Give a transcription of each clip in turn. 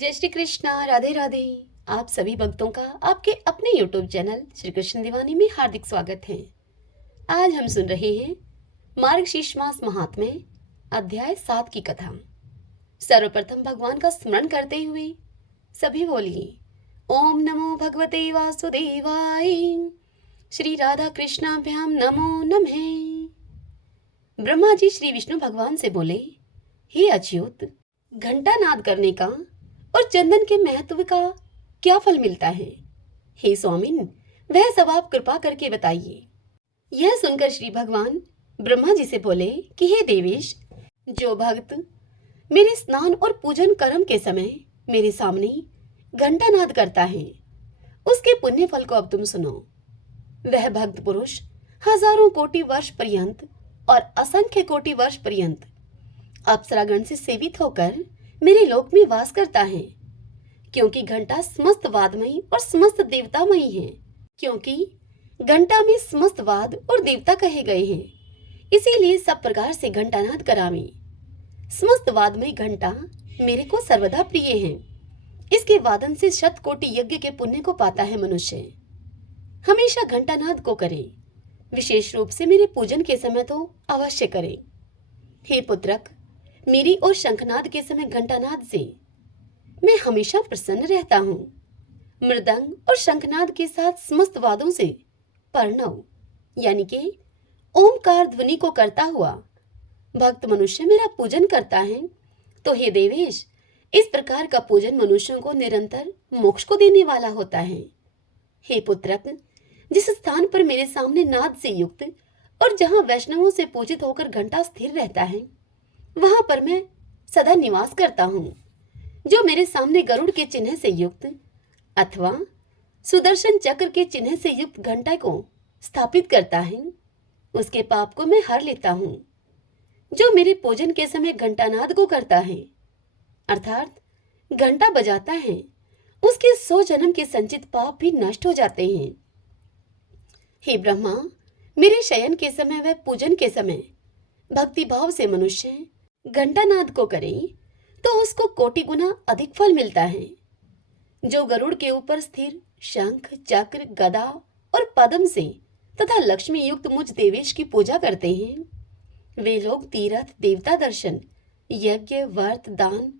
जय श्री कृष्णा। राधे राधे। आप सभी भक्तों का आपके अपने YouTube चैनल श्री कृष्ण दीवानी में हार्दिक स्वागत है। आज हम सुन रहे हैं मार्गशीर्ष मास महात्म्य अध्याय 7 की कथा। सर्वप्रथम भगवान का स्मरण करते हुए सभी बोलिए ओम नमो भगवते वासुदेवाय। श्री राधा कृष्णाभ्याम नमो नमः। ब्रह्मा जी श्री विष्णु भगवान से बोले, हे अच्युत, घंटा नाद करने का और चंदन के महत्व का क्या फल मिलता है? हे स्वामिन, वह सब आप कृपा करके बताइए। यह सुनकर श्री भगवान ब्रह्मा जी से बोले कि हे देवेश, जो भक्त मेरे स्नान और पूजन कर्म के समय मेरे सामने घंटा नाद करता है, उसके पुण्य फल को अब तुम सुनो। वह भक्त पुरुष हजारों कोटि वर्ष पर्यंत और असंख्य कोटि वर्ष पर्यंत अप्सरागण से सेवित होकर मेरे लोक में वास करता है, क्योंकि घंटा समस्त वादमयी और समस्त देवतामयी है। क्योंकि घंटा में समस्त वाद और देवता कहे गए हैं, इसीलिए सब प्रकार से घंटानाद करावे। समस्त वादमयी घंटा मेरे को सर्वदा प्रिय है। इसके वादन से 100 कोटि यज्ञ के पुण्य को पाता है मनुष्य। हमेशा घंटानाद को करे, विशेष रूप से मेरे पूजन के समय तो अवश्य करे। हे पुत्रक, मेरी और शंखनाद के समय घंटानाद से मैं हमेशा प्रसन्न रहता हूँ। मृदंग और शंखनाद के साथ समस्त वादों से पर्णव यानी कि ओमकार ध्वनि को करता हुआ भक्त मनुष्य मेरा पूजन करता है, तो हे देवेश, इस प्रकार का पूजन मनुष्यों को निरंतर मोक्ष को देने वाला होता है। हे पुत्रक, जिस स्थान पर मेरे सामने नाद से युक्त और जहाँ वैष्णवों से पूजित होकर घंटा स्थिर रहता है, वहां पर मैं सदा निवास करता हूँ। जो मेरे सामने गरुड़ के चिन्ह से युक्त अथवा सुदर्शन चक्र के चिन्ह से युक्त घंटा को स्थापित करता है, उसके पाप को मैं हर लेता हूँ। जो मेरे पूजन के समय घंटानाद को करता है, अर्थात घंटा बजाता है, उसके 100 जन्म के संचित पाप भी नष्ट हो जाते हैं। हे ब्रह्मा, मेरे शयन के समय व पूजन के समय भक्ति भाव से मनुष्य घंटानाद को करे तो उसको कोटि गुना अधिक फल मिलता है। जो गरुड़ के ऊपर स्थिर शंख, चक्र, गदा और पद्म से तथा लक्ष्मी युक्त मुझ देवेश की पूजा करते हैं, वे लोग तीर्थ, देवता दर्शन, यज्ञ, व्रत, दान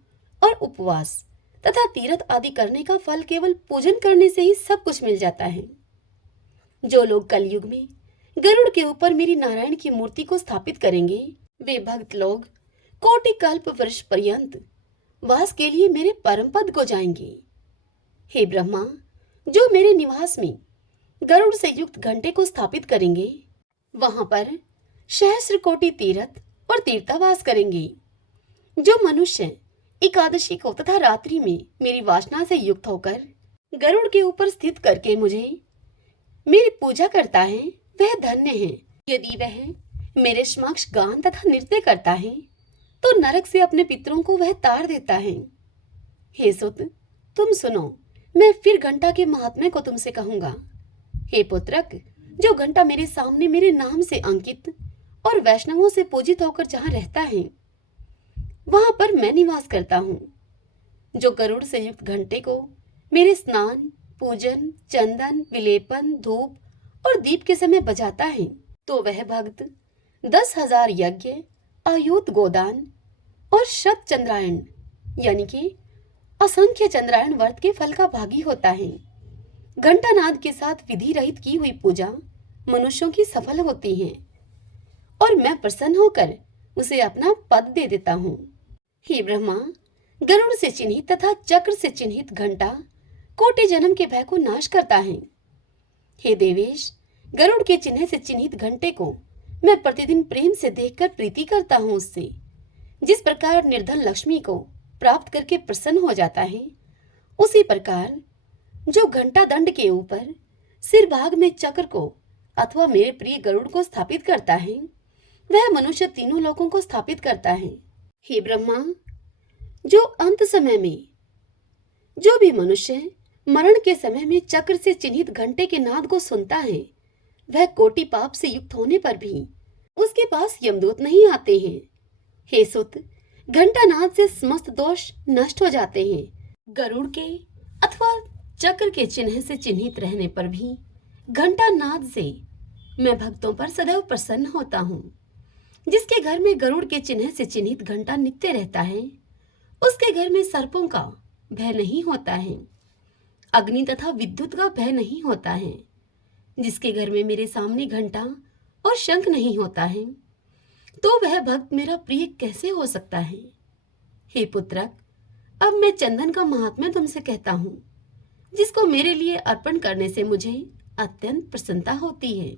और उपवास तथा तीर्थ आदि करने का फल केवल पूजन करने से ही सब कुछ मिल जाता है। जो लोग कलयुग में गरुड़ के ऊपर मेरी नारायण की मूर्ति को स्थापित करेंगे, वे भक्त लोग कोटि कल्प वर्ष पर्यंत वास के लिए मेरे परम पद को जाएंगे। हे ब्रह्मा, जो मेरे निवास में गरुड़ से युक्त घंटे को स्थापित करेंगे, वहां पर सहस्र कोटि तीर्थ और तीर्थावास करेंगे। जो मनुष्य एकादशी को तथा रात्रि में मेरी वासना से युक्त होकर गरुड़ के ऊपर स्थित करके मुझे मेरी पूजा करता है, वह धन्य है। यदि वह मेरे समक्ष गान तथा नृत्य करता है, तो नरक से अपने पितरों को वह तार देता है। हे सुत, तुम सुनो, मैं फिर घंटा के महात्म्य को तुमसे कहूंगा। हे पुत्रक, जो घंटा मेरे सामने मेरे नाम से अंकित और वैष्णवों से पूजित होकर जहां रहता है, वहां पर मैं निवास करता हूँ। जो गरुड़ से युक्त घंटे को मेरे स्नान, पूजन, चंदन, विलेपन, धूप और दीप के समय बजाता है, तो वह भक्त 10,000 यज्ञ, अयूत गोदान और 100 चंद्रायण यानी कि असंख्य चंद्रायण व्रत के फल का भागी होता है। घंटानाद के साथ विधि रहित की हुई पूजा मनुष्यों की सफल होती है और मैं प्रसन्न होकर उसे अपना पद दे देता हूँ। हे ब्रह्मा, गरुड़ से चिन्हित तथा चक्र से चिन्हित घंटा कोटि जन्म के भय को नाश करता है। हे देवेश, गरुड़ के चिन्ह से चिन्हित घंटे को मैं प्रतिदिन प्रेम से देखकर प्रीति करता हूँ उससे। जिस प्रकार निर्धन लक्ष्मी को प्राप्त करके प्रसन्न हो जाता है, उसी प्रकार जो घंटा दंड के ऊपर सिर भाग में चक्र को अथवा मेरे प्रिय गरुड़ को स्थापित करता है, वह मनुष्य तीनों लोकों को स्थापित करता है। हे ब्रह्मा, जो अंत समय में जो भी मनुष्य मरण के समय में चक्र से चिन्हित घंटे के नाद को सुनता है, वह कोटि पाप से युक्त होने पर भी उसके पास यमदूत नहीं आते हैं। हे सुत, घंटानाद से समस्त दोष नष्ट हो जाते हैं। गरुड़ के अथवा चक्र के चिन्ह से चिन्हित रहने पर भी घंटा नाद से मैं भक्तों पर सदैव प्रसन्न होता हूँ। जिसके घर में गरुड़ के चिन्ह से चिन्हित घंटा नित्य रहता है, उसके घर में सर्पों का भय नहीं होता है, अग्नि तथा विद्युत का भय नहीं होता है। जिसके घर में मेरे सामने घंटा और शंख नहीं होता है, तो वह भक्त मेरा प्रिय कैसे हो सकता है? हे पुत्रक, अब मैं चंदन का महात्म्य तुमसे कहता हूँ, जिसको मेरे लिए अर्पण करने से मुझे अत्यंत प्रसन्नता होती है।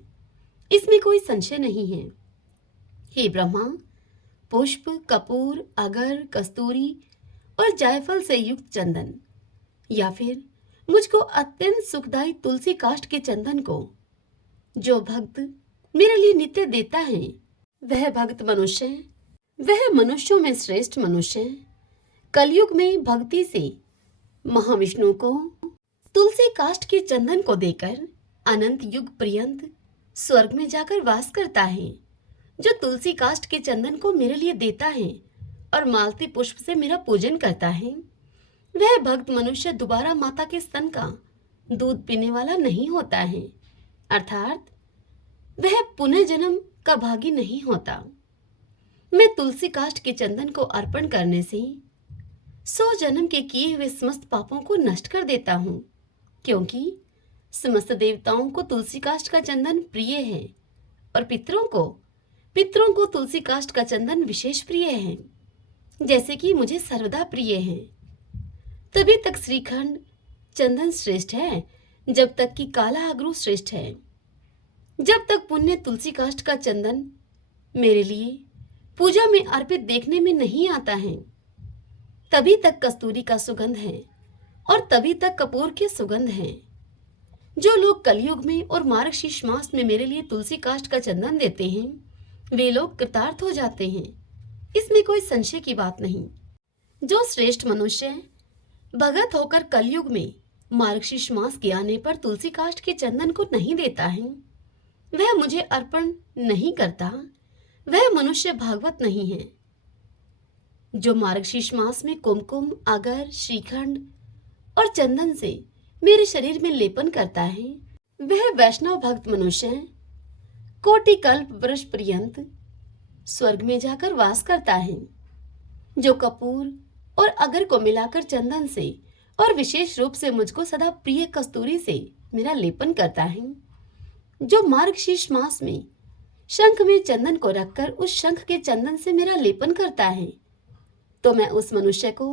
इसमें कोई संशय नहीं है। हे ब्रह्मा, पुष्प, कपूर, अगर, कस्तूरी और जायफल से युक्त चंदन या फिर मुझको अत्यंत सुखदायी तुलसी काष्ठ के चंदन को जो भक्त मेरे लिए नित्य देता है, वह भक्त मनुष्य, वह मनुष्यों में श्रेष्ठ मनुष्य, कलयुग में भक्ति से महाविष्णु को तुलसी काष्ठ के चंदन को देकर अनंत युग पर्यंत स्वर्ग में जाकर वास करता है। जो तुलसी काष्ठ के चंदन को मेरे लिए देता है और मालती पुष्प से मेरा पूजन करता है, वह भक्त मनुष्य दोबारा माता के स्तन का दूध पीने वाला नहीं होता है, अर्थात वह पुनः जन्म का भागी नहीं होता। मैं तुलसी काष्ठ के चंदन को अर्पण करने से 100 जन्म के किए हुए समस्त पापों को नष्ट कर देता हूँ, क्योंकि समस्त देवताओं को तुलसी काष्ठ का चंदन प्रिय है और पितरों को तुलसी काष्ठ का चंदन विशेष प्रिय है, जैसे कि मुझे सर्वदा प्रिय है। तभी तक श्रीखंड चंदन श्रेष्ठ है जब तक कि काला अगरू श्रेष्ठ है। जब तक पुण्य तुलसी काष्ठ का चंदन मेरे लिए पूजा में अर्पित देखने में नहीं आता है, तभी तक कस्तूरी का सुगंध है और तभी तक कपूर के सुगंध है। जो लोग कलयुग में और मार्गशीर्ष मास में मेरे लिए तुलसी काष्ठ का चंदन देते हैं, वे लोग कृतार्थ हो जाते हैं। इसमें कोई संशय की बात नहीं। जो श्रेष्ठ मनुष्य भगत होकर कलयुग में मार्गशीर्ष मास के आने पर तुलसी काष्ठ के चंदन को नहीं देता है, वह मुझे अर्पण नहीं करता, वह मनुष्य भागवत नहीं है। जो मार्गशीर्ष मास में कुमकुम, अगर, श्रीखंड और चंदन से मेरे शरीर में लेपन करता है, वह वैष्णव भक्त मनुष्य कोटि कल्प वर्ष पर्यंत स्वर्ग में जाकर वास करता है। जो कपूर और अगर को मिलाकर चंदन से और विशेष रूप से मुझको सदा प्रिय कस्तूरी से मेरा लेपन करता है, जो मार्गशीर्ष मास में शंख में चंदन को रखकर उस शंख के चंदन से मेरा लेपन करता है, तो मैं उस मनुष्य को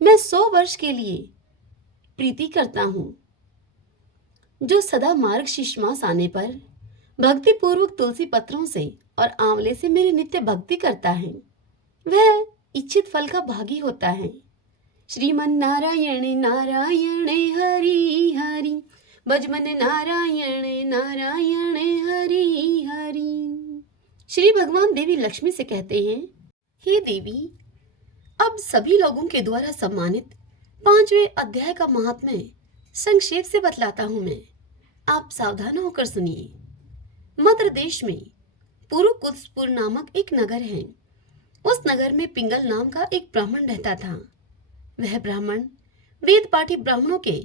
100 वर्ष के लिए प्रीति करता हूँ। जो सदा मार्गशीर्ष मास आने पर भक्ति पूर्वक तुलसी पत्रों से और आंवले से मेरी नित्य भक्ति करता है, वह इच्छित फल का भागी होता है। श्रीमन नारायण नारायण हरि हरि, भजमन नारायण नारायण हरि हरि। श्री भगवान देवी लक्ष्मी से कहते हैं, हे देवी, अब सभी लोगों के द्वारा सम्मानित 5वें अध्याय का महात्म्य संक्षेप से बतलाता हूं मैं। आप सावधान होकर सुनिए। मध्य देश में पुरुकुत्सपुर नामक एक नगर है। उस नगर में पिंगल नाम का एक ब्राह्मण रहता था। वह ब्राह्मण वेद पाठी ब्राह्मणों के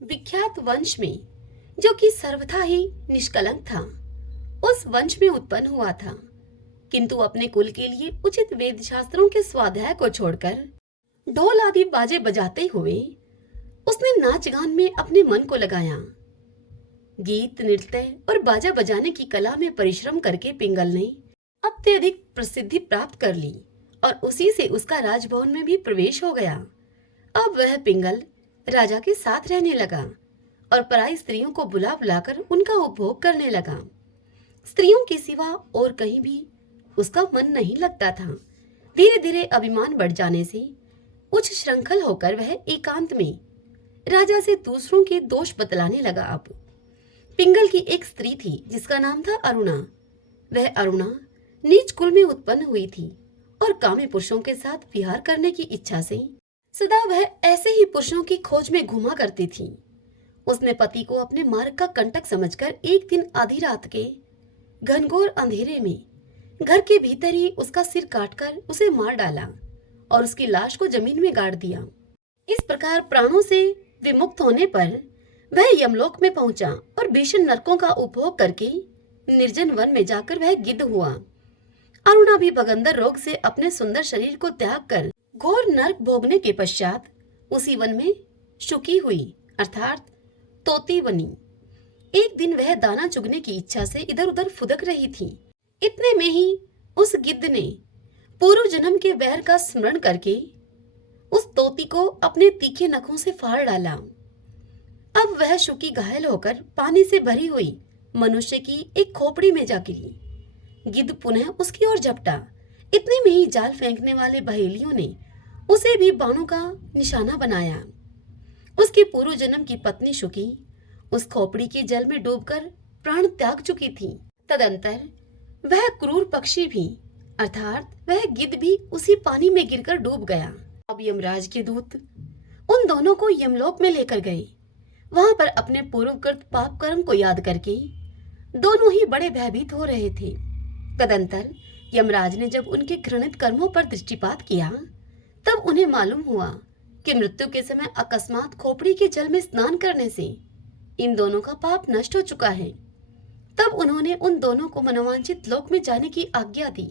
विख्यात वंश में, जो कि सर्वथा ही निष्कलंक था, उस वंश में उत्पन्न हुआ था, किंतु अपने कुल के लिए उचित वेद शास्त्रों के स्वाध्याय को छोड़कर ढोल आदि बाजे बजाते हुए उसने नाच गान में अपने मन को लगाया। गीत, नृत्य और बाजा बजाने की कला में परिश्रम करके पिंगल ने अत्यधिक प्रसिद्धि प्राप्त कर ली और उसी से उसका राजभवन में भी प्रवेश हो गया। अब वह पिंगल राजा के साथ रहने लगा और पराई स्त्रियों को बुला बुलाकर उनका उपभोग करने लगा। स्त्रियों के सिवा और कहीं भी उसका मन नहीं लगता था। धीरे धीरे अभिमान बढ़ जाने से उच्च श्रृंखल होकर वह एकांत में राजा से दूसरों के दोष बतलाने लगा। अब पिंगल की एक स्त्री थी जिसका नाम था अरुणा। वह अरुणा नीच कुल में उत्पन्न हुई थी और कामी पुरुषों के साथ विहार करने की इच्छा से सदा वह ऐसे ही पुरुषों की खोज में घुमा करती थी। उसने पति को अपने मार्ग का कंटक समझकर एक दिन आधी रात के घनघोर अंधेरे में घर के भीतर ही उसका सिर काटकर उसे मार डाला और उसकी लाश को जमीन में गाड़ दिया। इस प्रकार प्राणों से विमुक्त होने पर वह यमलोक में पहुंचा और भीषण नरकों का उपभोग करके निर्जन वन में जाकर वह गिद्ध हुआ। अरुणा भी भगंदर रोग से अपने सुंदर शरीर को त्याग कर घोर नरक भोगने के पश्चात उसी वन में शुकी हुई अर्थात तोती बनी। एक दिन वह दाना चुगने की इच्छा से इधर उधर फुदक रही थी। इतने में ही उस गिद्ध ने पूर्व जन्म के वैर का स्मरण करके उस तोती को अपने तीखे नखों से फाड़ डाला। अब वह शुकी घायल होकर पानी से भरी हुई मनुष्य की एक खोपड़ी में जा गिरी। गिद्ध पुनः उसकी ओर झपटा। इतने में ही जाल फेंकने वाले बहेलियों ने उसे भी बाणों का निशाना बनाया। उसके पूर्व जन्म की पत्नी शुकी उस खोपड़ी के जल में डूबकर प्राण त्याग चुकी थी। तदंतर वह क्रूर पक्षी भी अर्थात वह गिद्ध भी उसी पानी में गिरकर डूब गया। अब यमराज के दूत उन दोनों को यमलोक में लेकर गए। वहां पर अपने पूर्वकृत पाप कर्म को याद करके दोनों ही बड़े भयभीत हो रहे थे। तदंतर यमराज ने जब उनके घृणित कर्मों पर दृष्टिपात किया तब उन्हें मालूम हुआ कि मृत्यु के समय अकस्मात खोपड़ी के जल में स्नान करने से इन दोनों का पाप नष्ट हो चुका है। तब उन्होंने उन दोनों को मनोवांछित लोक में जाने की आज्ञा दी।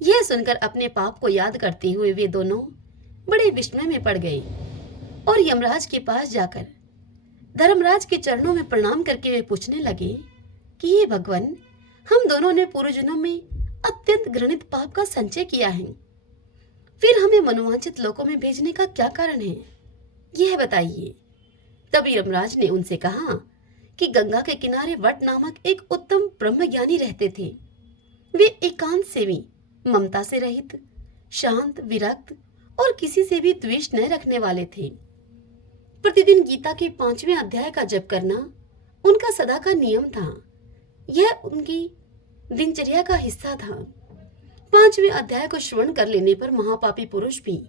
यह सुनकर अपने पाप को याद करते हुए वे दोनों बड़े विस्मय में पड़ गए और यमराज के पास जाकर धर्मराज के चरणों में प्रणाम करके वे पूछने लगे कि हे भगवान, हम दोनों ने पूर्व जन्म में अत्यंत घृणित पाप का संचय किया है, फिर हमें मनोवांछित लोकों में भेजने का क्या कारण है, यह बताइए। तब यमराज ने उनसे कहा कि गंगा के किनारे वट नामक एक उत्तम ब्रह्मज्ञानी रहते थे। वे एकांत सेवी, ममता से रहित, शांत, विरक्त और किसी से भी द्वेष न रखने वाले थे। प्रतिदिन गीता के 5वें अध्याय का जप करना उनका सदा का नियम था। यह उनकी दिनचर्या का हिस्सा था। 5वें अध्याय को श्रवण कर लेने पर महापापी पुरुष भी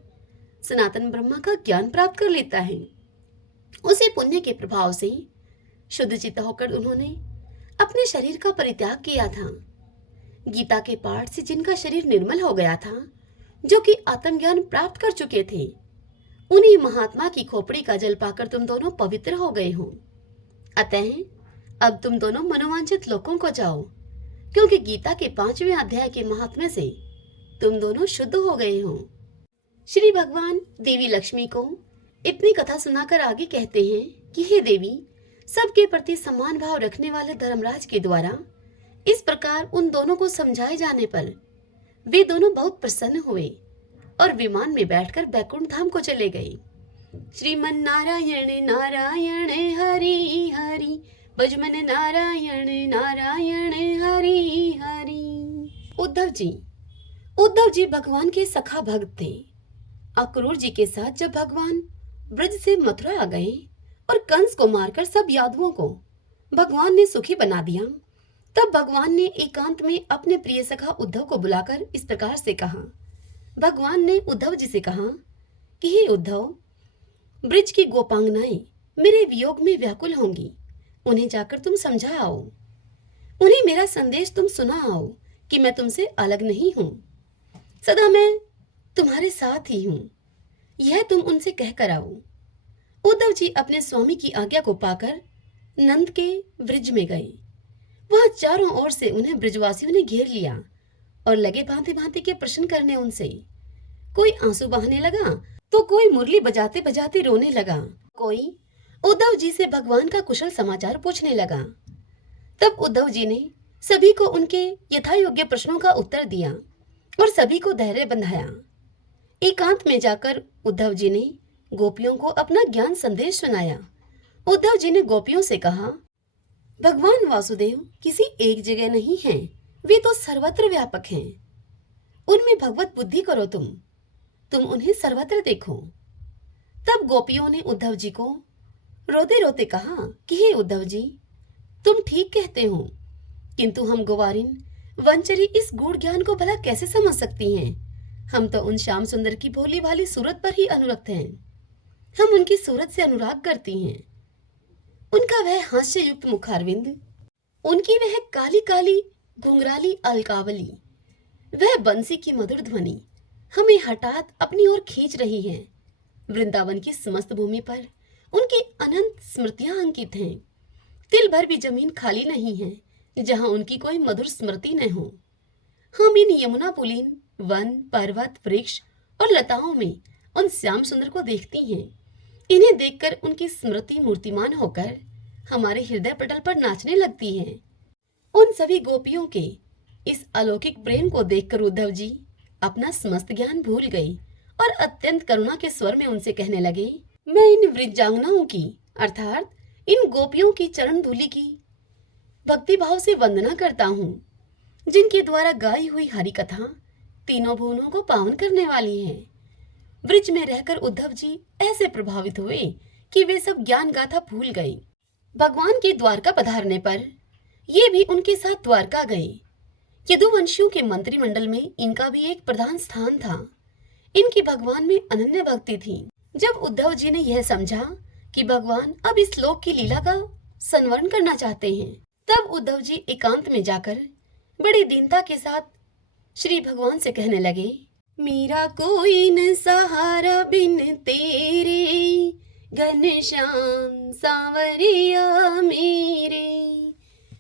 सनातन ब्रह्मा का ज्ञान प्राप्त कर लेता है। उसी पुण्य के प्रभाव से शुद्ध चित्त होकर उन्होंने अपने शरीर का परित्याग किया था। गीता के पाठ से जिनका शरीर निर्मल हो गया था, जो कि आत्मज्ञान प्राप्त कर चुके थे, उन्हीं महात्मा की खोपड़ी का जल पाकर तुम दोनों पवित्र हो गए हो। अतः अब तुम दोनों मनोवांछित लोकों को जाओ, क्योंकि गीता के 5वें अध्याय के महात्म्य से तुम दोनों शुद्ध हो गए हो। श्री भगवान देवी लक्ष्मी को इतनी कथा सुनाकर आगे कहते हैं कि हे देवी, सबके प्रति समान भाव रखने वाले धर्मराज के द्वारा इस प्रकार उन दोनों को समझाए जाने पर वे दोनों बहुत प्रसन्न हुए और विमान में बैठकर बैकुंठ धाम को चले गए। श्रीमन नारायण नारायण हरि हरि, भजमन नारायण नारायण हरि हरि। उद्धव जी भगवान के सखा भक्त थे। अक्रूर जी के साथ जब भगवान ब्रज से मथुरा आ गए और कंस को मारकर सब यादवों को भगवान ने सुखी बना दिया, तब भगवान ने एकांत में अपने प्रिय सखा उद्धव को बुलाकर इस प्रकार से कहा। भगवान ने उद्धव जी से कहा कि हे उद्धव, ब्रज की गोपांगनाएं मेरे वियोग में व्याकुल होंगी, उन्हें जाकर तुम समझा आओ। उन्हें मेरा संदेश तुम सुना आओ कि मैं तुमसे अलग नहीं हूं, सदा मैं तुम्हारे साथ ही हूं, यह तुम उनसे कहकर आओ। उद्धव जी अपने स्वामी की आज्ञा को पाकर नंद के ब्रज में गए। वहां चारों ओर से उन्हें ब्रजवासियों ने घेर लिया और लगे भांति भांति के प्रश्न करने उनसे। कोई आंसू बहाने लगा तो कोई मुरली बजाते बजाते रोने लगा, कोई उद्धव जी से भगवान का कुशल समाचार पूछने लगा। तब उद्धव जी ने सभी को उनके यथा योग्य प्रश्नों का उत्तर दिया और सभी को धैर्य बंधाया। एकांत में जाकर उद्धव जी ने गोपियों को अपना ज्ञान संदेश सुनाया। उद्धव जी ने गोपियों से कहा, भगवान वासुदेव किसी एक जगह नहीं हैं, वे तो सर्वत्र व्यापक हैं। उनमें भगवत बुद्धि करो, तुम उन्हें सर्वत्र देखो। तब गोपियों ने उद्धव जी को रोते रोते कहा कि हे उद्धव जी, तुम ठीक कहते हो, किंतु हम गवारिन वंचरी इस गूढ़ ज्ञान को भला कैसे समझ सकती हैं? हम तो उन श्याम सुंदर की भोली भाली सूरत पर ही अनुरक्त हैं। हम उनकी सूरत से अनुराग करती हैं। उनका वह हास्य युक्त मुखारविंद, उनकी वह काली काली घुंघराली अलकावली, वह बंसी की मधुर ध्वनि हमें हठात अपनी ओर खींच रही है। वृंदावन की समस्त भूमि पर उनकी अनंत स्मृतियां अंकित हैं। तिल भर भी जमीन खाली नहीं है जहां उनकी कोई मधुर स्मृति न हो। हम इन यमुना पुलीन वन, पर्वत, वृक्ष और लताओं में उन श्याम सुंदर को देखती हैं। इन्हें देखकर उनकी स्मृति मूर्तिमान होकर हमारे हृदय पटल पर नाचने लगती है। उन सभी गोपियों के इस अलौकिक प्रेम को देखकर उद्धव जी अपना समस्त ज्ञान भूल गई और अत्यंत करुणा के स्वर में उनसे कहने लगे, मैं इन वृज्जांगनाओं की अर्थात इन गोपियों की चरण धूलि की भक्ति भाव से वंदना करता हूँ, जिनके द्वारा गाई हुई हरि कथा तीनों भुवनों को पावन करने वाली है। ब्रिज में रहकर उद्धव जी ऐसे प्रभावित हुए कि वे सब ज्ञान गाथा भूल गए। भगवान के द्वारका पधारने पर ये भी उनके साथ द्वारका गए। यदुवंशियों के मंत्रिमंडल में इनका भी एक प्रधान स्थान था। इनकी भगवान में अनन्य भक्ति थी। जब उद्धव जी ने यह समझा कि भगवान अब इस लोक की लीला का संवरण करना चाहते हैं, तब उद्धव जी एकांत में जाकर बड़ी दीनता के साथ श्री भगवान से कहने लगे, मेरा कोई न सहारा बिन तेरे, घनश्याम सांवरिया मेरे।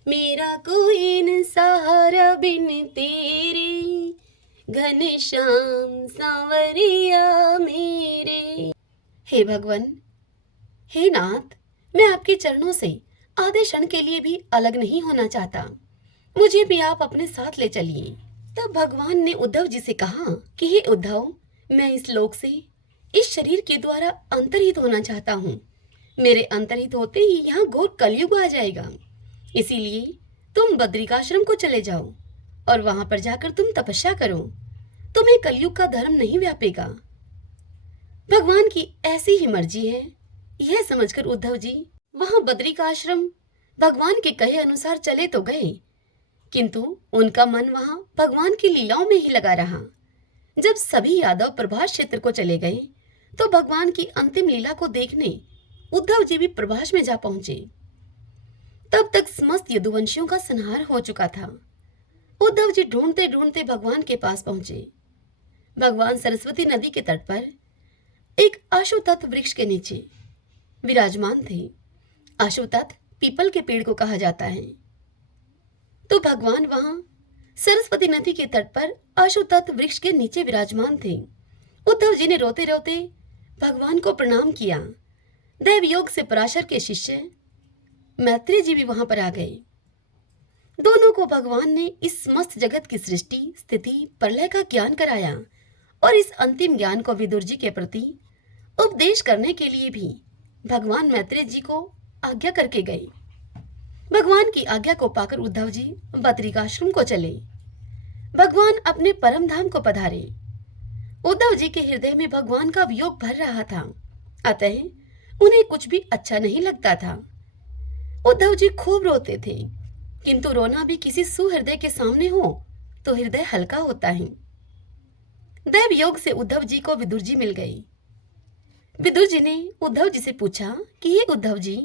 मेरा कोई न सहारा बिन तेरे, घनश्याम सांवरिया मेरे। हे भगवान, हे नाथ, मैं आपके चरणों से आधे क्षण के लिए भी अलग नहीं होना चाहता। मुझे भी आप अपने साथ ले चलिए। तब भगवान ने उद्धव जी से कहा कि हे उद्धव, मैं इस लोक से इस शरीर के द्वारा अंतर्हित होना चाहता हूँ। मेरे अंतर्हित होते ही यहाँ घोर कलयुग आ जाएगा। इसीलिए तुम बद्रिकाश्रम को चले जाओ और वहां पर जाकर तुम तपस्या करो। तुम्हें कलयुग का धर्म नहीं व्यापेगा। भगवान की ऐसी ही मर्जी है। यह समझकर उद्धव जी वहां बद्रिकाश्रम भगवान के कहे अनुसार चले तो गए, किंतु उनका मन वहां भगवान की लीलाओं में ही लगा रहा। जब सभी यादव प्रभास क्षेत्र को चले गए तो भगवान की अंतिम लीला को देखने उद्धव जी भी प्रभास में जा पहुंचे। तब तक समस्त यदुवंशियों का संहार हो चुका था। उद्धव जी ढूंढते ढूंढते भगवान के पास पहुंचे। भगवान सरस्वती नदी के तट पर एक अश्वत्थ वृक्ष के नीचे विराजमान थे। अश्वत्थ पीपल के पेड़ को कहा जाता है। तो भगवान वहां सरस्वती नदी के तट पर अश्वत्थ वृक्ष के नीचे विराजमान थे। उद्धव जी ने रोते रोते भगवान को प्रणाम किया। दैव योग से पराशर के शिष्य मैत्रेय जी भी वहां पर आ गए। दोनों को भगवान ने इस समस्त जगत की सृष्टि, स्थिति, प्रलय का ज्ञान कराया और इस अंतिम ज्ञान को विदुर जी के प्रति उपदेश करने के लिए भी भगवान मैत्रेय जी को आज्ञा करके गए। भगवान की आज्ञा को पाकर उद्धव जी बद्रिकाश्रम को चले। भगवान अपने परम धाम को पधारे। उद्धव जी के हृदय में भगवान का वियोग भर रहा था, अतः उन्हें कुछ भी अच्छा नहीं लगता था। उद्धव जी खूब रोते थे, किंतु रोना भी किसी सुहृदय के सामने हो तो हृदय हल्का होता है। दैव योग से उद्धव जी को विदुर जी मिल गए। विदुर जी ने उद्धव जी से पूछा कि ये उद्धव जी,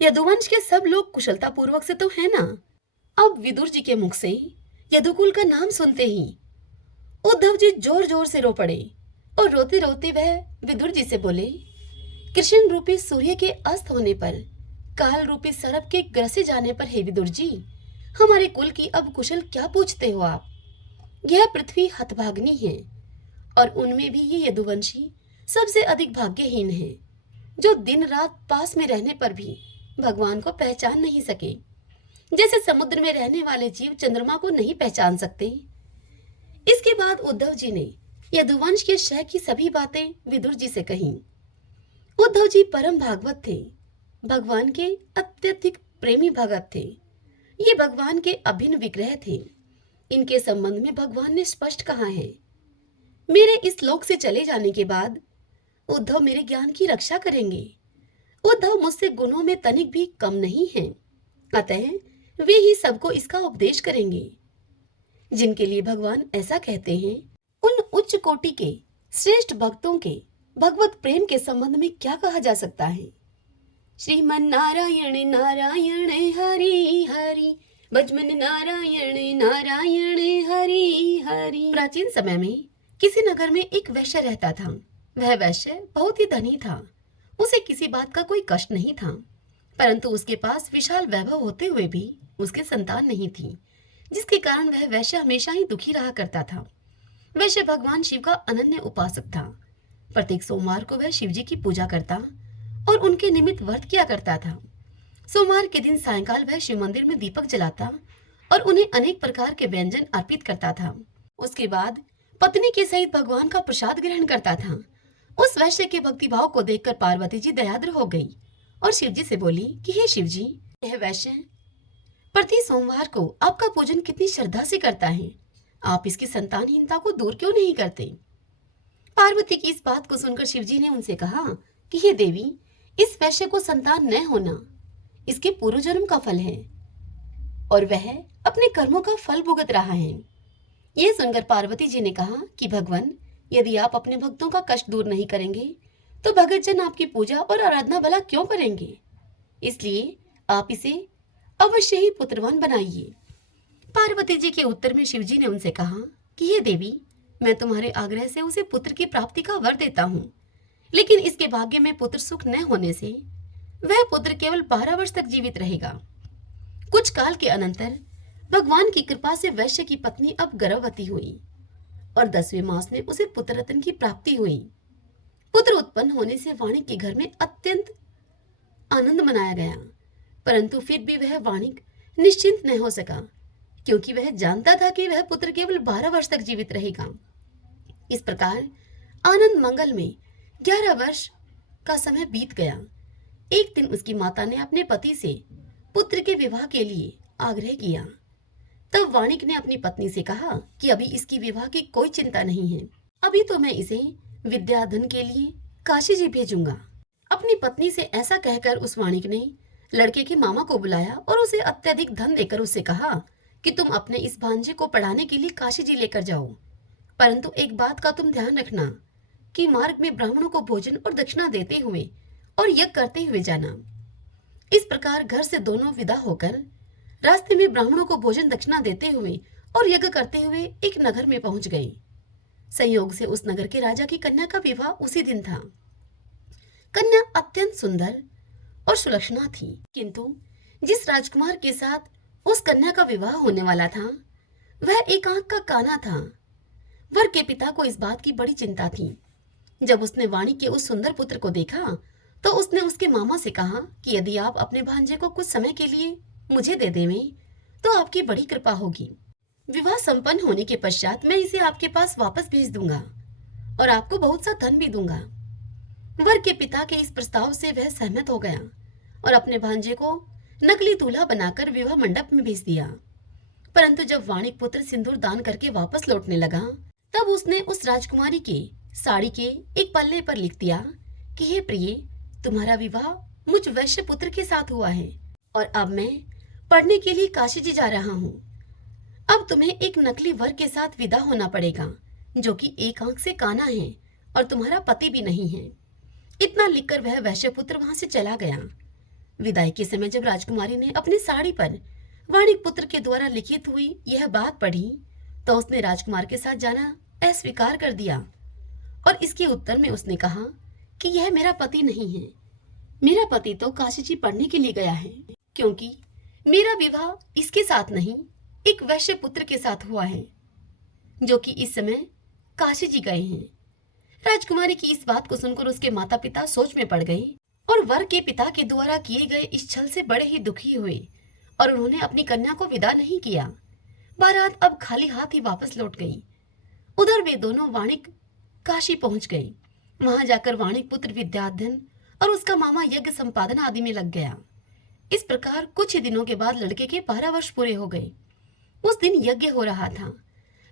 यदुवंश के सब लोग कुशलता पूर्वक से तो है ना? अब विदुर जी के मुख से यदुकुल का नाम सुनते ही उद्धव जी जोर जोर से रो पड़े और रोते रोते वह विदुर जी से बोले, कृष्ण रूपी सूर्य के अस्त होने पर, काल रूपी सर्प के ग्रसे जाने पर हे विदुर जी, हमारे कुल की अब कुशल क्या पूछते हो आप? यह पृथ्वी हतभाग्नि है और उनमें भी ये यदुवंशी सबसे अधिक भाग्यहीन है, जो दिन रात पास में रहने पर भी भगवान को पहचान नहीं सके। जैसे समुद्र में रहने वाले जीव चंद्रमा को नहीं पहचान सकते। इसके बाद उद्धव जी ने यदुवंश के क्षय की सभी बातें विदुर जी से कहीं। उद्धव जी परम भागवत थे, भगवान के अत्यधिक प्रेमी भगत थे। ये भगवान के अभिन्न विग्रह थे। इनके संबंध में भगवान ने स्पष्ट कहा है, मेरे इस लोक से चले जाने के बाद उद्धव मेरे ज्ञान की रक्षा करेंगे। उद्धव मुझसे गुणों में तनिक भी कम नहीं हैं, अतः वे ही सबको इसका उपदेश करेंगे। जिनके लिए भगवान ऐसा कहते हैं, उन उच्च कोटि के श्रेष्ठ भक्तों के भगवत प्रेम के संबंध में क्या कहा जा सकता है? श्रीमन नारायण नारायण हरि हरि, भजमन नारायण नारायण हरि हरि। प्राचीन समय में किसी नगर में एक वैश्य रहता था। वह वैश्य बहुत ही धनी था। उसे किसी बात का कोई कष्ट नहीं था, परंतु उसके पास विशाल वैभव होते हुए भी उसके संतान नहीं थी, जिसके कारण वह वैश्य हमेशा ही दुखी रहा करता था। वैश्य भगवान शिव का अनन्य उपासक था। प्रत्येक सोमवार को वह शिव जी की पूजा करता और उनके निमित्त व्रत किया करता था। सोमवार के दिन सायंकाल वह शिव मंदिर में दीपक जलाता और उन्हें अनेक प्रकार के व्यंजन अर्पित करता था। उसके बाद पत्नी के सहित भगवान का प्रसाद ग्रहण करता था। उस वैश्य के भक्तिभाव को देखकर पार्वती जी दयाद्र हो गई और शिव जी से बोली कि हे शिव जी, यह वैश्य प्रति सोमवार को आपका पूजन कितनी श्रद्धा से करता है, आप इसकी संतानहीनता को दूर क्यों नहीं करते। पार्वती की इस बात को सुनकर शिव जी ने उनसे कहा कि हे देवी, इस वैश्य को संतान न होना इसके पूर्व जन्म का फल है और वह अपने कर्मों का फल भुगत रहा है। यह सुनकर पार्वती जी ने कहा कि भगवान, यदि आप अपने भक्तों का कष्ट दूर नहीं करेंगे तो भगत जन आपकी पूजा और आराधना भला क्यों करेंगे। इसलिए आप इसे अवश्य ही पुत्रवान बनाइए। पार्वती जी के उत्तर में शिव जी ने उनसे कहा कि हे देवी, मैं तुम्हारे आग्रह से उसे पुत्र की प्राप्ति का वर देता हूँ, लेकिन इसके भाग्य में पुत्र सुख न होने से वह पुत्र केवल 12 वर्ष तक जीवित रहेगा। कुछ काल के अनंतर भगवान की कृपा से वैश्य की पत्नी अब गर्भवती हुई और 10वें मास में उसे पुत्र रत्न की प्राप्ति हुई। पुत्र उत्पन्न होने से वाणिक के घर में अत्यंत आनंद मनाया गया, परंतु फिर भी वह वाणिक निश्चिंत न हो सका, क्योंकि वह जानता था कि वह पुत्र केवल 12 वर्ष तक जीवित रहेगा। इस प्रकार आनंद मंगल में 11 वर्ष का समय बीत गया। एक दिन उसकी माता ने अपने पति से पुत्र के विवाह के लिए आग्रह किया। तब वाणिक ने अपनी पत्नी से कहा कि अभी इसकी विवाह की कोई चिंता नहीं है, अभी तो मैं इसे विद्याधन के लिए काशी जी भेजूंगा। अपनी पत्नी से ऐसा कहकर उस वाणिक ने लड़के के मामा को बुलाया और उसे अत्यधिक धन देकर उससे कहा कि तुम अपने इस भांजे को पढ़ाने के लिए काशी जी लेकर जाओ, परंतु एक बात का तुम ध्यान रखना कि मार्ग में ब्राह्मणों को भोजन और दक्षिणा देते हुए और यज्ञ करते हुए जाना। इस प्रकार घर से दोनों विदा होकर रास्ते में ब्राह्मणों को भोजन दक्षिणा देते हुए और यज्ञ करते हुए एक नगर में पहुंच गए। संयोग से उस नगर के राजा की कन्या का विवाह उसी दिन था। कन्या अत्यंत सुंदर और सुलक्षणा थी, किंतु जिस राजकुमार के साथ उस कन्या का विवाह होने वाला था वह एक आंख का काना था। वर के पिता को इस बात की बड़ी चिंता थी। जब उसने वाणी के उस सुंदर पुत्र को देखा तो उसने उसके मामा से कहा कि यदि आप अपने भांजे को कुछ समय के लिए मुझे दे देवें तो आपकी बड़ी कृपा होगी। विवाह संपन्न होने के पश्चात मैं इसे आपके पास वापस भेज दूंगा और आपको बहुत सा धन भी दूंगा। वर के पिता के इस प्रस्ताव से वह सहमत हो गया और अपने भांजे को नकली दूल्हा बनाकर विवाह मंडप में भेज दिया। परंतु जब वाणिक पुत्र सिंदूर दान करके वापस लौटने लगा तब उसने उस राजकुमारी के साड़ी के एक पल्ले पर लिख दिया कि हे प्रिय, तुम्हारा विवाह मुझ वैश्य पुत्र के साथ हुआ है और अब मैं पढ़ने के लिए काशी जी जा रहा हूँ। अब तुम्हें एक नकली वर के साथ विदा होना पड़ेगा जो कि एक आंख से काना है और तुम्हारा पति भी नहीं है। इतना लिखकर वह वैश्य पुत्र वहां से चला गया। विदाई के समय जब राजकुमारी ने अपनी साड़ी पर वाणिक पुत्र के द्वारा लिखित हुई यह बात पढ़ी तो उसने राजकुमार के साथ जाना अस्वीकार कर दिया और इसके उत्तर में उसने कहा कि यह मेरा पति नहीं है, मेरा पति तो काशी जी पढ़ने के लिए गया है, क्योंकि मेरा विवाह इसके साथ नहीं एक वैश्य पुत्र के साथ हुआ है जो कि इस समय काशी जी गए हैं। राजकुमारी की इस बात को सुनकर उसके माता पिता सोच में पड़ गए और वर के पिता के द्वारा किए गए इस छल से बड़े ही दुखी हुए और उन्होंने अपनी कन्या को विदा नहीं किया। बारात अब खाली हाथ ही वापस लौट गई। उधर वे दोनों वाणिक काशी पहुंच गए। वहां जाकर वाणिक पुत्र विद्याधन और उसका मामा यज्ञ संपादन आदि में लग गया। इस प्रकार कुछ ही दिनों के बाद लड़के के 12 वर्ष पूरे हो गए। उस दिन यज्ञ हो रहा था।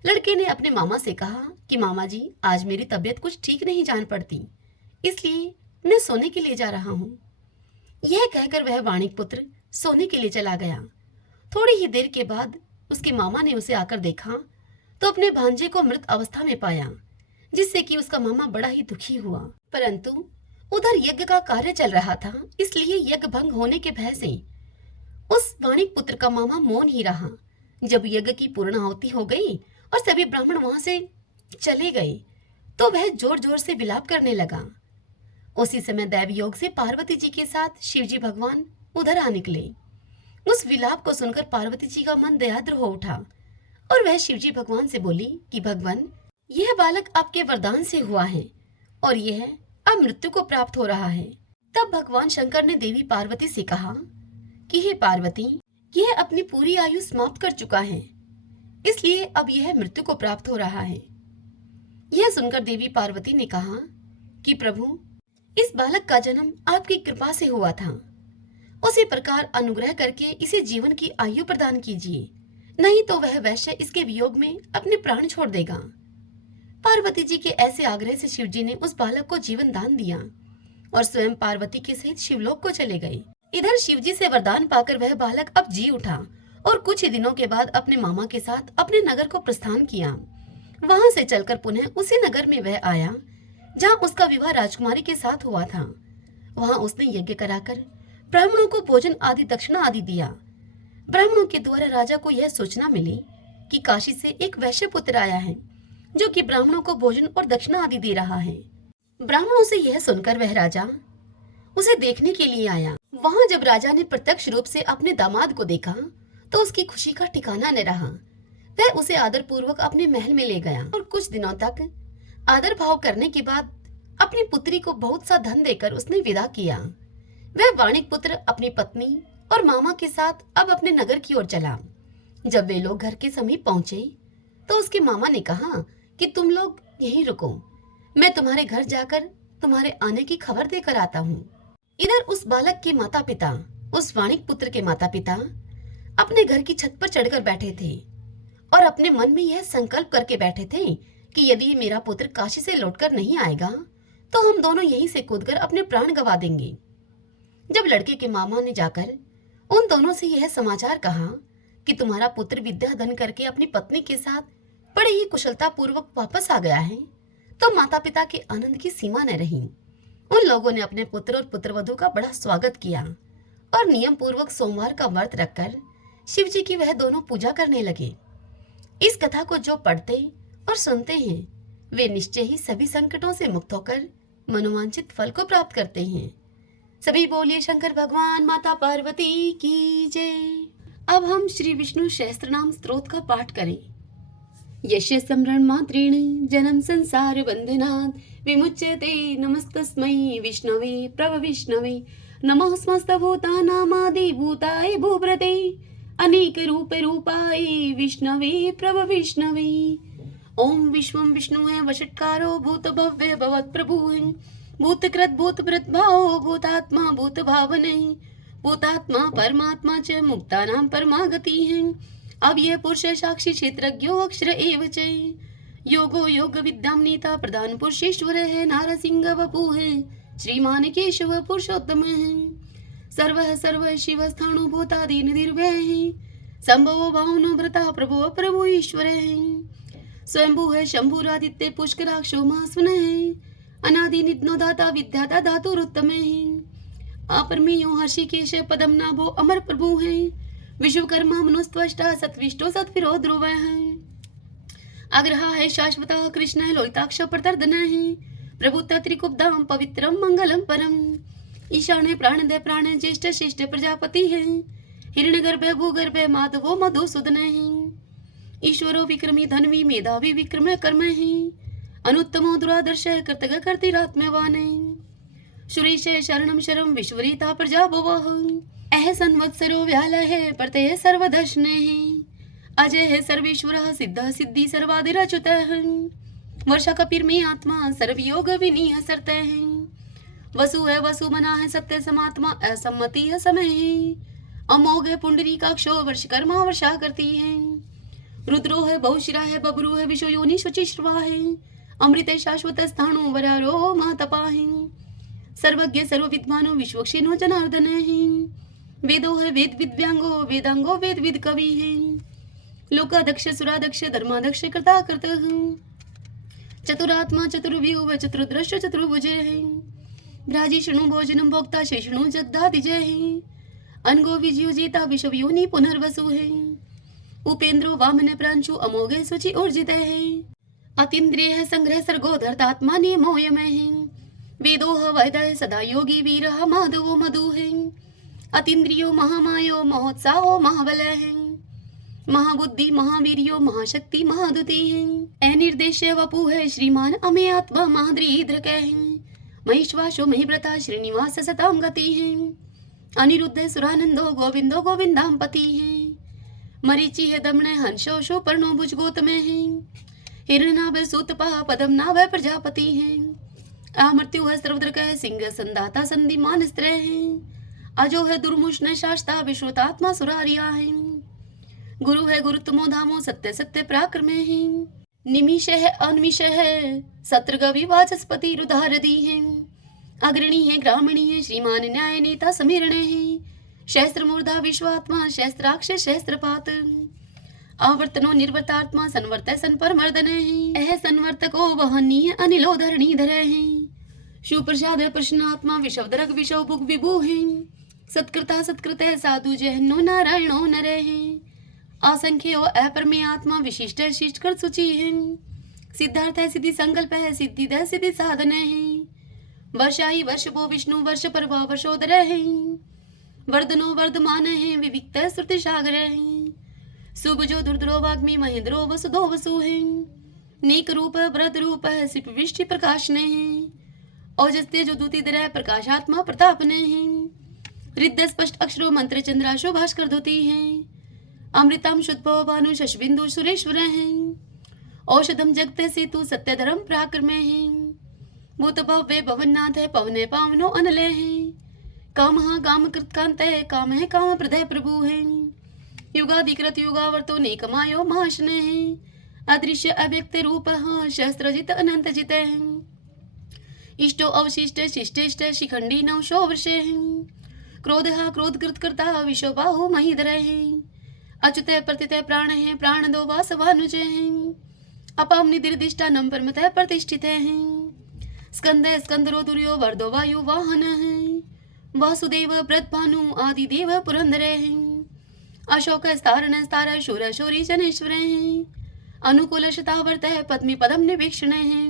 लड़के ने अपने मामा से कहा कि मामा जी, आज मेरी तबीयत कुछ ठीक नहीं जान पड़ती, इसलिए मैं सोने के लिए जा रहा हूँ। यह कहकर वह वाणिक पुत्र सोने के लिए चला गया। थोड़ी ही देर के बाद उसके मामा ने उसे आकर देखा तो अपने भांजे को मृत अवस्था में पाया, जिससे कि उसका मामा बड़ा ही दुखी हुआ। परंतु उधर यज्ञ का कार्य चल रहा था, इसलिए यज्ञ भंग होने के भय से उस वाणिक पुत्र का मामा मौन ही रहा। जब यज्ञ की पूर्णाहुति हो गई और सभी ब्राह्मण वहां से चले गए तो वह जोर जोर से विलाप करने लगा। उसी समय दैव योग से पार्वती जी के साथ शिवजी भगवान उधर आ निकले। उस विलाप को सुनकर पार्वती जी का मन दयाद्र हो उठा और वह शिवजी भगवान से बोली कि भगवान, यह बालक आपके वरदान से हुआ है और यह अब मृत्यु को प्राप्त हो रहा है। तब भगवान शंकर ने देवी पार्वती से कहा कि हे पार्वती, यह अपनी पूरी आयु समाप्त कर चुका है, इसलिए अब यह मृत्यु को प्राप्त हो रहा है। यह सुनकर देवी पार्वती ने कहा कि प्रभु, इस बालक का जन्म आपकी कृपा से हुआ था, उसी प्रकार अनुग्रह करके इसे जीवन की आयु प्रदान कीजिए, नहीं तो वह वैश्य इसके वियोग में अपने प्राण छोड़ देगा। पार्वती जी के ऐसे आग्रह से शिवजी ने उस बालक को जीवन दान दिया और स्वयं पार्वती के सहित शिवलोक को चले गए। इधर शिवजी से वरदान पाकर वह बालक अब जी उठा और कुछ ही दिनों के बाद अपने मामा के साथ अपने नगर को प्रस्थान किया। वहां से चलकर पुनः उसी नगर में वह आया जहाँ उसका विवाह राजकुमारी के साथ हुआ था। वहां उसने यज्ञ कराकर ब्राह्मणों को भोजन आदि दक्षिणा आदि दिया। ब्राह्मणों के द्वारा राजा को यह सूचना मिली कि काशी से एक वैश्य पुत्र आया है जो कि ब्राह्मणों को भोजन और दक्षिणा आदि दे रहा है। ब्राह्मणों से यह सुनकर वह राजा उसे देखने के लिए आया। वहां जब राजा ने प्रत्यक्ष रूप से अपने दामाद को देखा तो उसकी खुशी का ठिकाना न रहा। वह उसे आदर पूर्वक अपने महल में ले गया और कुछ दिनों तक आदर भाव करने के बाद अपनी पुत्री को बहुत सा धन देकर उसने विदा किया। वह वाणिक पुत्र अपनी पत्नी और मामा के साथ अब अपने नगर की ओर चला। जब वे लोग घर के समीप पहुंचे तो उसके मामा ने कहा कि तुम लोग यहीं रुको, मैं तुम्हारे घर जाकर तुम्हारे आने की खबर देकर आता हूँ। इधर उस बालक के माता पिता, उस वाणिक पुत्र के माता पिता अपने घर की छत पर चढ़कर बैठे थे और अपने मन में यह संकल्प करके बैठे थे कि यदि मेरा पुत्र काशी से लौटकर नहीं आएगा तो हम दोनों यहीं से कूदकर अपने प्राण गंवा देंगे। जब लड़के के मामा ने जाकर उन दोनों से यह समाचार कहा कि तुम्हारा पुत्र विद्या धन करके अपनी पत्नी के साथ बड़े ही कुशलता पूर्वक वापस आ गया है, तो माता पिता के आनंद की सीमा न रही। उन लोगों ने अपने पुत्र और पुत्रवधू का बड़ा स्वागत किया और नियम पूर्वक सोमवार का व्रत रखकर शिव जी की वह दोनों पूजा करने लगे। इस कथा को जो पढ़ते और सुनते हैं वे निश्चय ही सभी संकटों से मुक्त होकर मनोवांछित फल को प्राप्त करते हैं। सभी बोलिए शंकर भगवान माता पार्वती की जय। अब हम श्री विष्णु सहस्त्रनाम स्तोत्र का पाठ करें। यस्य स्मरण मात्रेण जन्म संसार बंधनात् विमुच्यते नमस्तस्मै विष्णवे प्रभविष्णवे नमः समस्त भूतानामादि भूताय भूभृते अनेक रूप रूपाय विष्णवे प्रभविष्णवे। ओम विश्वं विष्णुः वषट्कारो भूत भव्य भवत् प्रभुः भूतकृत भूतभृत भाव भूतात्मा भूत भावने भूतात्मा परमात्मा च मुक्तानां परमागति है। अब यह पुरुष साक्षी क्षेत्रज्ञो अक्षर एव च योगो योग विद्याम नीता प्रधान पुरुषेश्वर है नारसिंह वपु है श्रीमान केशव पुरुषोत्तम है सर्व सर्व शिव स्थाणु भूतादि निर्भय है संभव भावनो भ्रता प्रभु प्रभु ईश्वर है स्वयंभू है शंभुरादित्य पुष्कराक्षो महास्वन है अनादि नित्नो दाता विद्याता धातुरुत्तम है अपरमेयो हर्षिकेश पदम नाभो अमर प्रभु है विश्वकर्मा मनुस्त्वष्टा सत्विष्टो सत्विरो ध्रुव है अग्रहा है शाश्वत कृष्ण है लोहिताक्ष प्रतर्दन है प्रभुत्व त्रिकुब्धाम पवित्रम मंगलम परम ईशाने प्राणदय प्राण ज्येष्ठ श्रेष्ठ प्रजापति है हिरण्यगर्भ भूगर्भ माधवो मधुसूदन है ईश्वरो विक्रमी धनवी मेधावी विक्रम कर्म है अनुत्तमो दुरादर्श कर्तव्य कर्तिरात्म्यवान सुरेश शरणम शरम विश्वरीता प्रजा भवः अह संवत्सरो व्याल है प्रत्यय सर्वदर्शन है अजय है सर्वेश्वर सिद्ध सिद्धि सर्वादिराच्युत है वर्षा कपिर में आत्मा सर्वयोग विनीय सरत है वसु है वसु मना है सत्य समात्मा असम्मति है समय है अमोघ है पुंडरी काक्षो वर्षकर्मा वर्षा करती है रुद्रो है बहुशिरा है बबरू है विश्व योनि शुचिश्रवा है अमृत शाश्वत स्थाणु वरारो महातपा है सर्वज्ञ सर्व विद्वानो विश्वक्षिनो जनार्दन है वेदो है वेद विद्यांगो वेदांगो वेद विद कवि है लोकाध्यक्ष सुराध्यक्ष धर्माध्यक्ष कृता कृत है चतुरात्मा चतुर्व्यूह चतुर्दृश्य चतुर्भुज है भ्राजिष्णु भोजनम भोक्ता शेषणु जगदादिजय है अनगो विजयोजेता विश्व योनि पुनर्वसु है उपेंद्रो वामन प्रांशु अमोघ सुचि ऊर्जित है अतीन्द्रिय है संग्रह सर्गो धर्तात्मा नियमोय में वेदोह वैदय सदा योगी वीर माधवो मधु है अतीन्द्रियो महामायो महोत्साहो महाबल है महाबुद्धि महावीर्यो महाशक्ति महादुति है निर्देश्य वपु है श्रीमान अमे आत्मा महाद्रीद्र है महिश्वासो महिव्रता श्रीनिवास सताम गति है अनिरुद्ध सुरानंदो गोविंदो गोविंदाम पति है मरीचि है दमने हंसो शो पर्णो भुज गोतमे है हिरणाभ सूतपा पदम नाभ प्रजापति है आमृत्यु है सर्वद्र है सिंह संदाता संधिमान स्त्र है अजो है दुर्मुष्ण शास्ता विश्रुतात्मा सुरारिया है गुरु है गुरुत्मो धामो सत्य सत्य पराक्रमे है निमिष है अनिमिष है सत्रगवि वाचस्पति रुधार दी है अग्रणी है ग्रामणी है श्रीमान न्याय नेता समीरणे है शस्त्र मूर्धा विश्वात्मा शस्त्राक्ष शस्त्रपात आवर्तनो निर्वर्तात्मा संवर्त संपर मर्दने है एह संवर्तको वहनीय अनिलो धरणी धरे है सुप्रसाद प्रश्नात्मा विषवदरग विषव भुग विभु है सत्कृता सत्कृत साधु जहनो नारायणो नरे है असंख्य अपरमे आत्मा विशिष्ट शिष्ट कर सूची है सिद्धार्थ है सिद्धि संकल्प है सिद्धि दय सिद्धि साधन है वर्षाई वर्ष भो विष्णु वर्ष परवा वर्षोदर है वर्धनो वर्धमान है विविक्त श्रुति सागर है सुबजो दुर्द्रो वाग्मी महेंद्रो वसुधो वसु है नीक रूप व्रत रूप है सिप विष्टि प्रकाश ने है औजस्ते जो दूती दर प्रकाशात्मा प्रताप ने है रिद्ध स्पष्ट अक्षरो मंत्र चंद्राशो भास्कर धोती है अमृतम शुद्ध भानु शशबिंदु सुरेश्वर है औषधम जगते से तू सत्य धर्म पराक्रम है भूत भव्य भवननाथ है पवने पावनो अनले है काम काम कृतकांत है काम प्रदय प्रभु है युगाधिकृत युगावर्तो नेकमायो महाशने है अदृश्य अव्यक्त रूप शस्त्रजित अनंत जित है इष्टो अवशिष्ट शिष्टेष्ट शिखंडी नवशो वर्षे है क्रोध क्रोध कृत करता विश्व बाहु महीधर है अच्युत प्रतित प्राण है प्राण दो वासवानुज है अपम निदिर्दिष्टा नम परमत प्रतिष्ठित है स्कंद स्कंदरो दुर्यो वर्दो वायु वाहन है वासुदेव ब्रतभानु आदि देव पुरंदर है अशोक स्तारण स्तार शूर शौरी जनेश्वर है अनुकूल शतावर्त है पद्मी पदम निवीक्षण है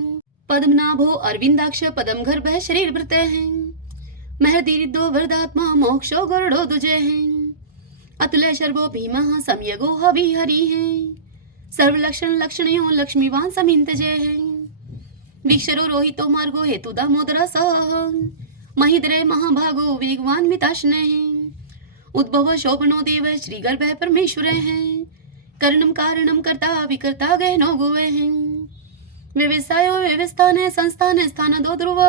पद्मनाभो अरविंदाक्ष पदम गर्भ शरीर भृत है महदीरिदो वरदात्मा मोक्षो गरुड़ो दुजय है अतुल शर्वो भीम समयगो हवि हरि है सर्व लक्षण लक्षणयो लक्ष्मीवान समिंत जय है विक्षरो रोहितो मार्गो हेतु दामोदर सह महिद्रे महाभागो वेगवान मिताशने है उद्भव शोभनो देव श्री गर्भ परमेश्वर है कर्णम कारणम कर्ता विकर्ता गहनो गोवे है व्यवसायो व्यवस्थान संस्थान स्थान दो ध्रुव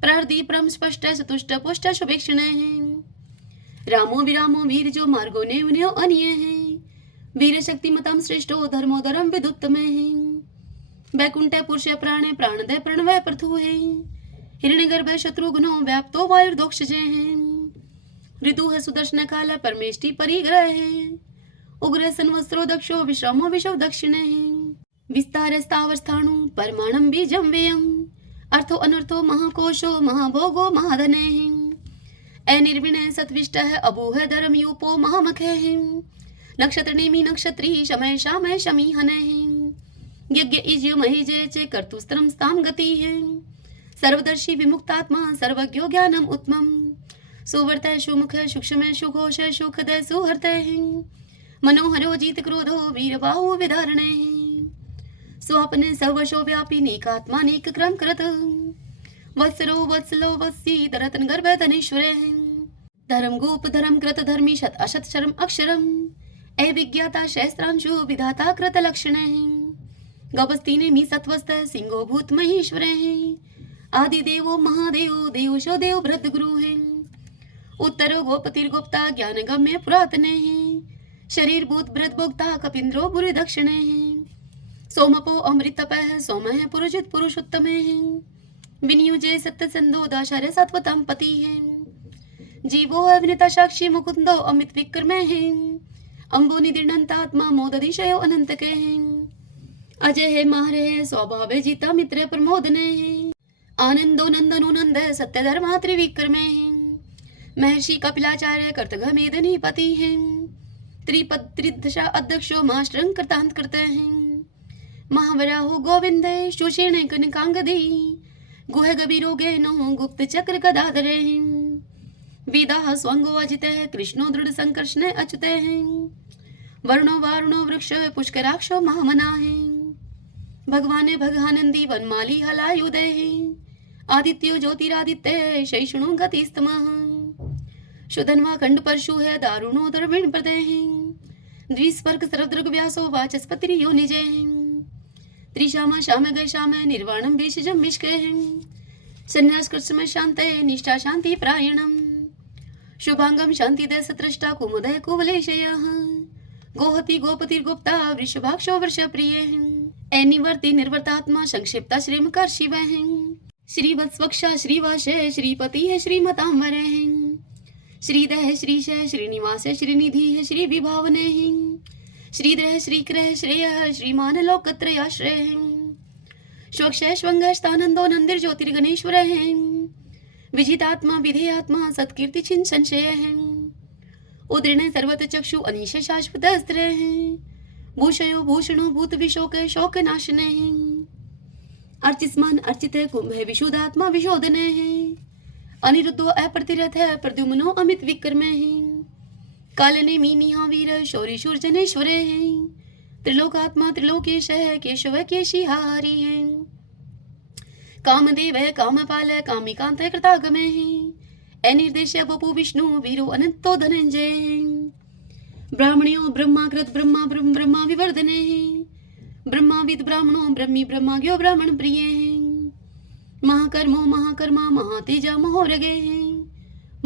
प्रहृदि परम स्पष्ट चतुष्ट पुष्ट शुभेक्षण है रामो विरामो वीर जो मार्गो ने उन्हें अन्य है वीर शक्ति मतम श्रेष्ठो धर्मो धर्म विदुत्तम है वैकुंठ पुरुष प्राणे प्राणदय प्रणवय प्रथु है हिरण्यगर्भ शत्रुघ्नो व्याप्तो वायुर्दोक्ष है ऋतु है सुदर्शन काल परमेष्टि परिग्रह है उग्र संवत्सरो दक्षो विश्रमो विषव दक्षिण है विस्तार स्थावर स्थाणु परमाणम बीजम व्ययम अर्थो अनर्थो महाकोशो महाभोगो महाधने है अनिर्विणय सत्विष्ट है अभू है धर्म यूपो महामख है नक्षत्र नेमी नक्षत्री शमय शामय शमी हन है यज्ञ इज्य महेजय चे कर्तुस्त्रम स्ताम गति है सर्वदर्शी विमुक्तात्मा सर्वज्ञो ज्ञानम उत्तमम सुवर्त सुमुख सूक्ष्म सुघोष सुखद सुहर्त है मनोहरो जीत क्रोधो वीरबाहु विधारण है स्वप्न सर्वशो व्यापी नेकात्मा नेक क्रम कृत वत्सरो वत्सलो वत्सी रतन गर्भ धनेश्वर है धर्म गोप धर्म कृत धर्मी शत अशत शर्म अक्षरम अविज्ञाता शस्त्रांशु विधाता कृत लक्षण है गपस्ती ने मी सत्वस्त सिंहो भूत महेश्वर है आदि देवो महादेव देवशो देव भृत गुरु है उत्तरो गोपतिर गुप्ता ज्ञान गम्य पुरातन है शरीर भूत भृत भोक्ता कपिंद्रो बुरी दक्षिण है सोमपो अमृत है सोम है पुरुषित पुरुषोत्तम है विनियोजय सत्य संदो दाशार्य सत्वतम पति है जीवो है विनिता साक्षी मुकुंदो अमित विक्रम है अंबो निदिर्णंतात्मा मोदधिशयो अनंत के हैं अजय है मारे है स्वभाव जीता मित्र प्रमोद ने है आनंदो नंदनो नंद सत्य धर्मा त्रिविक्रम है महर्षि कपिलाचार्य कर्तघ मेदनी पति है त्रिपद त्रिदशा अध्यक्षो मास्टरं कृतांत करते हैं महावराहो गोविंदे शोषेणे कनकांगदे गुह गभीरोगेनो गुप्त चक्र गदाधरे वेदाः स्वंगो अजितः कृष्णो दृढ़ संकर्षणे अच्युतः वर्णो वारुणो वृक्ष पुष्कराक्षो महामनाः भगवान भगानंदी वनमाली हलायुदय आदित्यो ज्योतिरादित्य शैषणो गतिस्तमः शुधन्वा खंड परशु है दारुणो द्रविण प्रदय द्विस्पर्क सर्वदृग व्यासो वाचस्पतिर्यो निजय त्रिशामा श्याम गय श्याम निर्वाणम भेषजम मिष्कय संन्यास कृत्सम शांतये निष्ठा शांति प्रायणम शुभांगम शांति दय सत्रष्टा कुमुदय कुवलेशयः गोहति गोपतिर्गुप्ता वृषभाक्षो वर्षप्रिय एनिवर्ति निर्वर्तात्मा संक्षिप्ता श्रीमकर शिव श्रीवत्स्वक्षा श्रीवाशय श्रीपति है श्रीमतांबर श्रीदय श्रीश श्रीनिवास श्रीनिधि श्री विभावने श्रीद्रह श्रीक्रह श्रेय श्रीमान लोकत्रयाश्रय स्वक्षय स्वंगस्तानंदो नंदिर ज्योतिर्गणेश्वर विजितात्मा विधेयात्मा सत्कीर्ति छिन संशय उदृण सर्वत चक्षु अनीश शाश्वत अस्त्र भूषयो भूषणो भूत विशोक शोक नाशने अर्चिस्मान अर्चित कुंभ विशुद्धात्मा विशोधने अनिरुद्धो अप्रतिरथ प्रद्युम्नो अमित विक्रमे कालने मीनिहा वीर शौरी शूर जनेश्वर त्रिलोकात्मा त्रिलोकेश केशव केशिहारी कामदेव कामपाल कामिकांत कृतागमे अनिर्देश बपु विष्णु वीरो अनंतो धनंजय ब्राह्मण्यो ब्रह्माकृत ब्रह्मा ब्रह्म ब्रह्मा विवर्धने ब्रह्माविद ब्राह्मणो ब्रह्मी ब्रह्माज्ञो ब्राह्मण प्रिय महाकर्मो महाकर्मा महातेजा महोरगे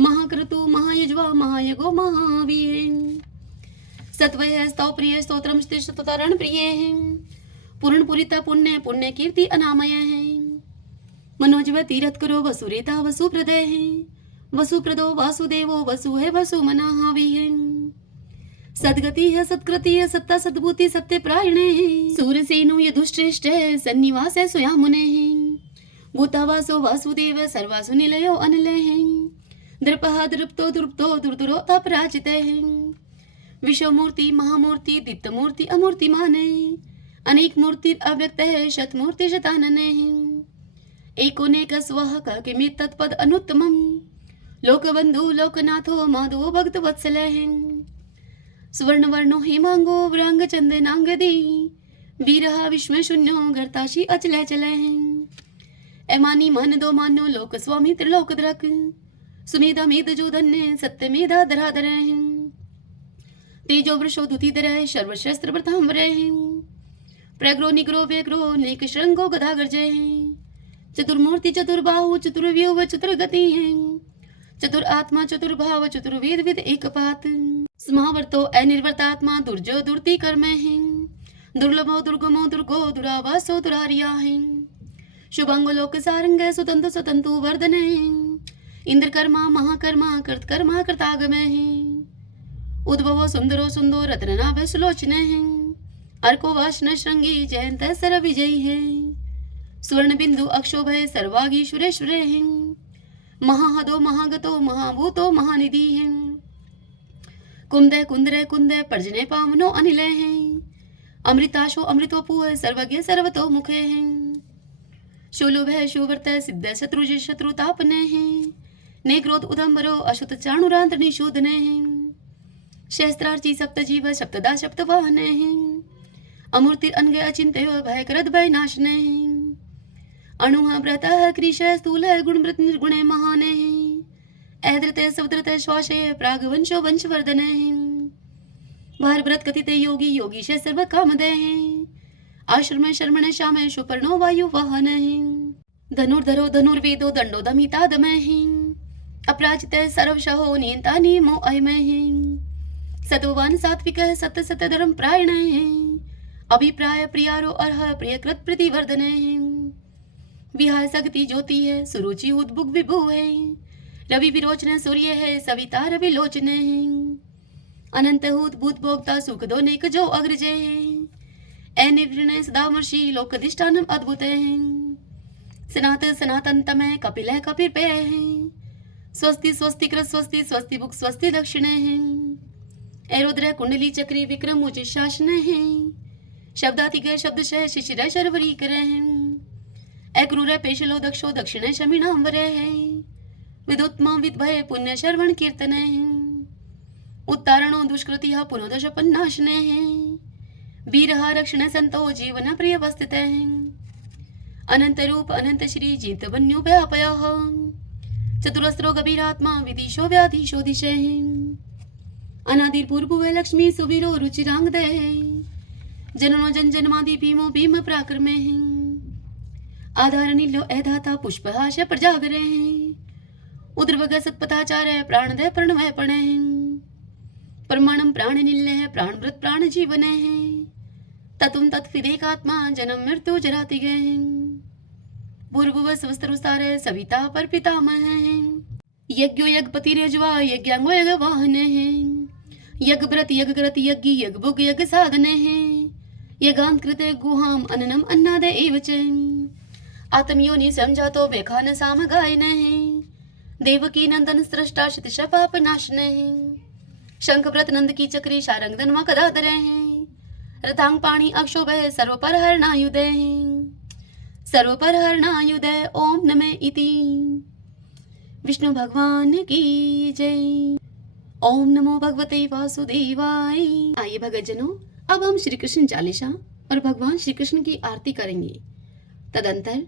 महाक्रतु महायुज्वा महायगो महावीर सत्वय स्तव प्रिय स्तोत्रम स्तुतारण प्रिय पूर्ण पुरिता पुण्य पुण्य कीर्ति अनामय मनोजव तीरथ करो वसुरेता वसुप्रदय वसुप्रदो वासुदेवो वसु है वसु मनाहावी सदगति है सत्कृति है सत्ता सद्भूति सत्य प्रायणे सूरसेनो यदुश्रेष्ठ सन्निवास है स्वया मुने भूतावासो वासुदेव सर्वासु निलयो अनिलय दृपः दृप्तो दृप्तो दुर्दुरोता पराजित विश्वमूर्ति महामूर्ति दीप्तमूर्ति अमूर्तिमाने अनेक मूर्ति अव्यक्त है शतमूर्ति शतानने एकोनेक स्वः किमित तत्पद अनुत्तमम् लोकबंधु लोकनाथो माधवो भक्त वत्सल सुवर्ण वर्णो हेमांगो व्रांग चंदनांगदी वीरहा विश्व शून्यो गर्ताशी अचल चले एमानी मान दो मानो लोक स्वामी त्रिलोक द्रक सुमेधा मेध जो धन्य सत्य मेधा धराधर तेजो वृषो दुतिधर सर्वशस्त्र प्रथाम्बर प्रग्रो निग्रो व्यग्रो नेक श्रृंगो गदा गर्जय चतुर्मूर्ति चतुर्बाहु चतुर्व्यूह चतुर्गति चतुर आत्मा चतुर्भाव चतुर्वेद विद एकपात समावर्तो अनिर्वर्तात्मा दुर्जो दुर्ति कर्म दुर्लभो दुर्गमो दुर्गो दुरावासो दुरारिया शुभांगो लोक सारंग सुतंतु सुतंतु वर्धने इंद्रकर्मा महाकर्मा कृतकर्मा कृतागमे उद्भवो सुंदरो सुंदो रत्ननाभ सुलोचने अर्को वाशन श्रृंगी जयंत सर विजयी स्वर्ण बिंदु अक्षोभय सर्वागी सुरेश्वर महाहदो महागतो महाभूतो महानिधि कुंद कुंदर कुंद पर्जने पावनो अनिल अमृताशो अमृतोपुह सर्वज्ञ सर्वतो मुखे शूलुभ शुवर्त सिद्ध शत्रुज शत्रुतापने ने क्रोध उदम्बरो अशुत चाणुरांत निशूदने शस्त्रार्ची सप्तजीव सप्तदा सप्तवाहने अमूर्ति अनग अचिंत्यो भयकरद भय नाशने अणुः व्रतः कृश स्थूल गुणवृत निर्गुणे महाने ऐद्रत सवद्रत श्वासय प्रागवंशो वंशवर्धने भारव्रत कथिते योगी योगीश सर्व कामदय आश्रम शर्मण श्याम सुपर्णो वायु वाहन धनुर्धरो धनुर्वेदो दंडो दमिता दमय अपराजित सर्वशहो नियंता नियमो अयमय सतोवान सात्विक सत्य सत्य धर्म प्रायण अभिप्राय प्रियारो अर्ह प्रियकृत प्रतिवर्धन विहाय सगति ज्योति है सुरुचि उद्भुग विभु है रवि विरोचन सूर्य है सविता रवि लोचन अनंत हूत भूत भोक्ता सुख दो नेक जो अग्रज अनिवृण सदामर्षि लोकधिष्ठानम अद्भुत सनात सनातन तमय कपिल कपिर पे स्वस्ति स्वस्ति कृत स्वस्ति स्वस्ति भुक स्वस्ति दक्षिण एरुद्र कुंडली चक्री विक्रम उचित शासन शब्दातिगय शब्दशः शिशिर शर्वरी करः अक्रूर पेशलो दक्षो दक्षिण शमिनां वरः विदुत्मा विद्भय पुण्य शर्वण कीर्तनः उत्तारणो दुष्कृतिः पुनोदश पन्नाशनः वीरः रक्षण संतो जीवन प्रिय वस्तितः अनंत रूप अनंत श्री जीत वन्यो व्यापयः चतुरस्रो गभीरात्मा विदिशो व्याधीशो दिशः अनादिर पूर्व लक्ष्मी सुवीरो रुचिरांगदः जननो जन जन्मादि भीमो भीम पराक्रमे आधार नीलो ऐधाता पुष्पहाश प्रजागरे उद्रवग सत्पथाचार्य प्राणदय प्रणवय पणे परमाणम प्राण निल्य प्राणवृत प्राण जीवन ततुम तत्विदेकात्मा जन्म मृत्यु जराति गए पूर्व स्वस्तर सविता पर पितामह यज्ञो यज्ञपति रेजवा यज्ञांगो यज्ञ वाहन यज्ञ व्रत यज्ञ कृत यज्ञ यज्ञ भोग यज्ञ साधन यज्ञांकृत गुहाम अन्नम अन्नाद एव च आत्मयोनि संजातो वेखान साम गायन देवकी नंदन स्रष्टा शतश पाप नाशन शंखव्रत नंद की चक्री शारंग धनवा कदाधर रथांग पाणी अक्षोभ सर्वपर हरणायुधे सर्वपर हरणायुधे ओम नमः इति विष्णु भगवान की जय। ओम नमो भगवते वासुदेवाय। आइए भक्तजनों, अब हम श्री कृष्ण चालीसा और भगवान श्री कृष्ण की आरती करेंगे। तदंतर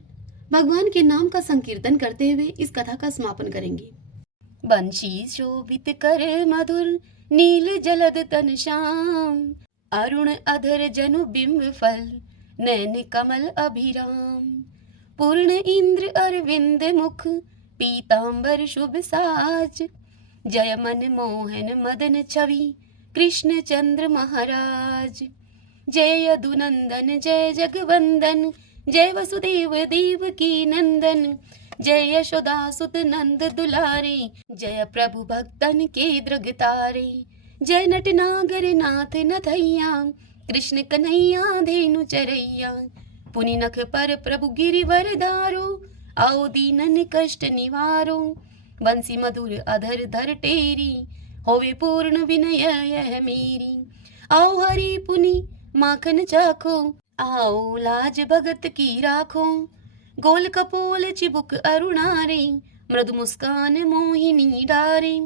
भगवान के नाम का संकीर्तन करते हुए इस कथा का समापन करेंगे। बंशी शोभित कर मधुर नील जलद तन श्याम अरुण अधर जनु बिंब फल नैन कमल अभिराम पूर्ण इंद्र अरविंद मुख पीतांबर शुभ साज जय मन मोहन मदन छवि कृष्ण चंद्र महाराज जय यदुनंदन जय जगवंदन जय वसुदेव देव की नंदन जय यशोदा सुत नंद दुलारे जय प्रभु भक्तन के दृगतारे जय नटनागर नाथ नथैया कृष्ण कन्हैया धेनु चरैया पुनि नख पर प्रभु गिरिवर धारो आओ दीनन कष्ट निवारो बंसी मधुर अधर धर टेरी होवे पूर्ण विनय यह मेरी आओ हरि पुनि माखन चाखो आओ लाज भगत की राखो गोल कपोल चिबुक अरुणारे मृदु मुस्कान मोहिनी डारे